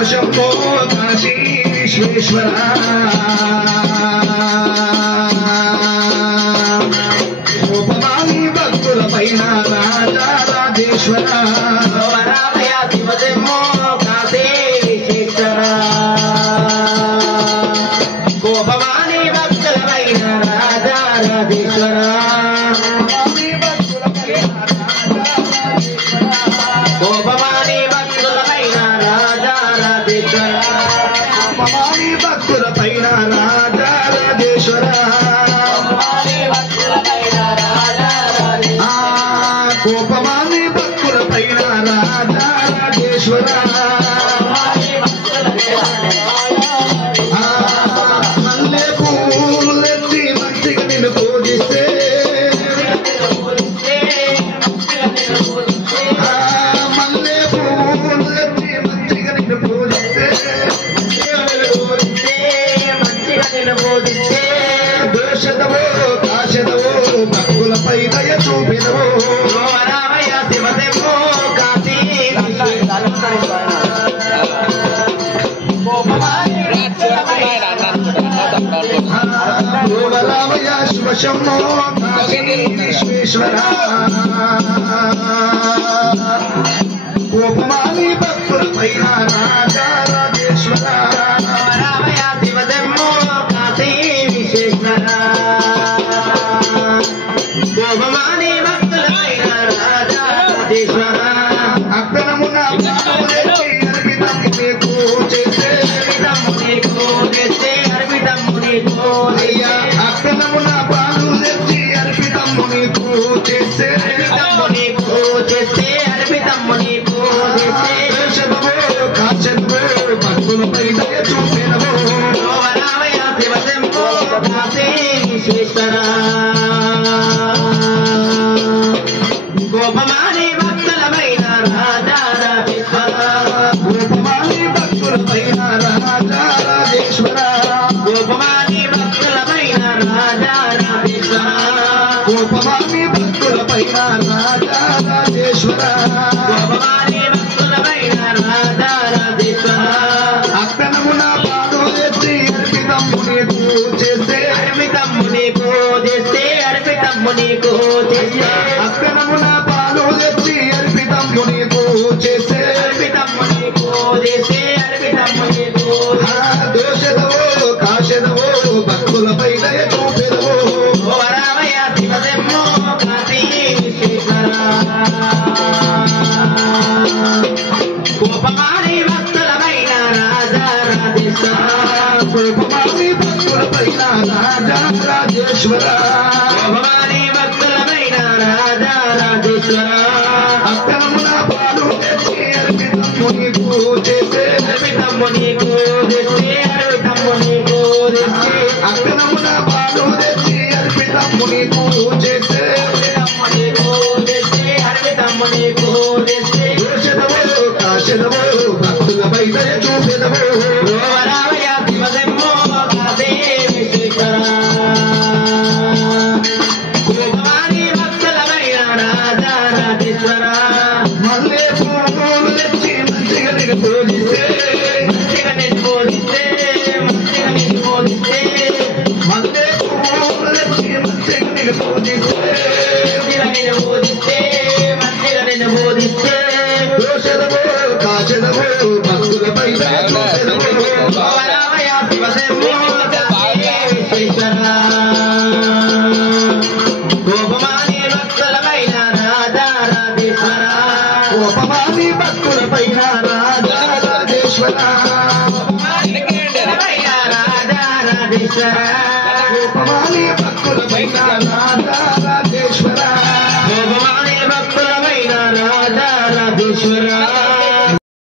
శివశంభో కాశీ విశ్వేశ్వర గోపమాని భక్తుల పైన రాజా రాజేశ్వర రామయ శివశంభో కాశీ విశ్వేశ్వర గోపమాని భక్తుల పైన రాజా రాజేశ్వర గోపమాని భక్తుల పైన రాజా రాజేశ్వర గోపమాని భక్తుల పైన రాజా రాజేశ్వర గోపమాని భక్తుల పైన రాజా రాజేశ్వర మల్లె పూలెత్తి మంచిగా నిన్ను పూజిస్తే మల్లె పూలెత్తి మంచిగా నిన్ను పూజిస్తే దోషదవో కాశదవో భక్తులపై దయ చూపినవో రామయ శివశంభో కాశీ రామయ శివశంభో కాశీ విశ్వేశ్వర గోపమాని భక్తుల పైన రాజా రాజేశ్వర రామయ శివశంభో కాశీ విశ్వేశ్వర గోపమాని భక్తుల పైన రాజా రాజేశ్వర అక్కడమున పాములెత్తి అర్పితము నీకు చేసే అయ్యా అక్కడమున పాములెత్తి అర్పితము నీకు చేసే దోషదవో కాశదవో భక్తులపై దయ చూపినవో గోపమాని భక్తులమైన రాజా రాజేశ్వర గోపమాని భక్తుల పైన రాజా రాజేశ్వర గోపమాని భక్తులమైన రాజా రాజేశ్వర గోపమాని భక్తుల పైన రాజా రాజేశ్వర గోపమాని భక్తులమైన రాజా రాజేశ్వర అక్కడమున పాదులెత్తి అర్పితము నీకు చేస్తే అర్పితమ్ముని పూజిస్తే అర్పితమ్ముని పూజిస్తే అక్కడమున పాదులెత్తి అర్పితము నీకు చేస్తే అర్పితమ్ముని పూజిస్తే అర్పితమ్ముని దోషదవో కాశదవో భక్తులపై దయ చూపెదవో రామయ శివశంభో కాశీ విశ్వేశ్వర గోపమాని భక్తులమైన రాజా రాజేశ్వర గోపమాని భక్తుల పైన రాజా రాజేశ్వర గోపమాని భక్తులమైన రాజా రాజేశ్వర అక్కడమున పాదులెత్తి అర్పితము నీకు చేస్తే అర్పితమ్ముని పూజిస్తే అర్పితమ్ముని పూజిస్తే అక్కడమున పాదులెత్తి అర్పితము నీకు చేస్తే అర్పితమ్ముని పూజిస్తే అర్పితమ్ముని పూజిస్తే దోషదవో కాశదవో భక్తులపై దయ చూపెదవో రామయ శివశంభో కాశీ విశ్వేశ్వర గోపమాని భక్తులమైన రాజా రాజేశ్వర మల్లె పూలెత్తి మంచిగా నిన్ను పూజిస్తే మంచిగా నిన్ను పూజిస్తే మంచిగా నిన్ను పూజిస్తే మల్లె పూలెత్తి మంచిగా నిన్ను పూజిస్తే మంచిగా నిన్ను పూజిస్తే మంచిగా నిన్ను పూజిస్తే దోషదవో కాశదవో భక్తులపై దయ చూపెదవో రామయ శివశంభో కాశీ విశ్వేశ్వర గోపమాని భక్తులమైన రాజా రాజేశ్వర గోపమాని భక్తుల పైన రాజా రాజేశ్వర రాజా రాజేశ్వర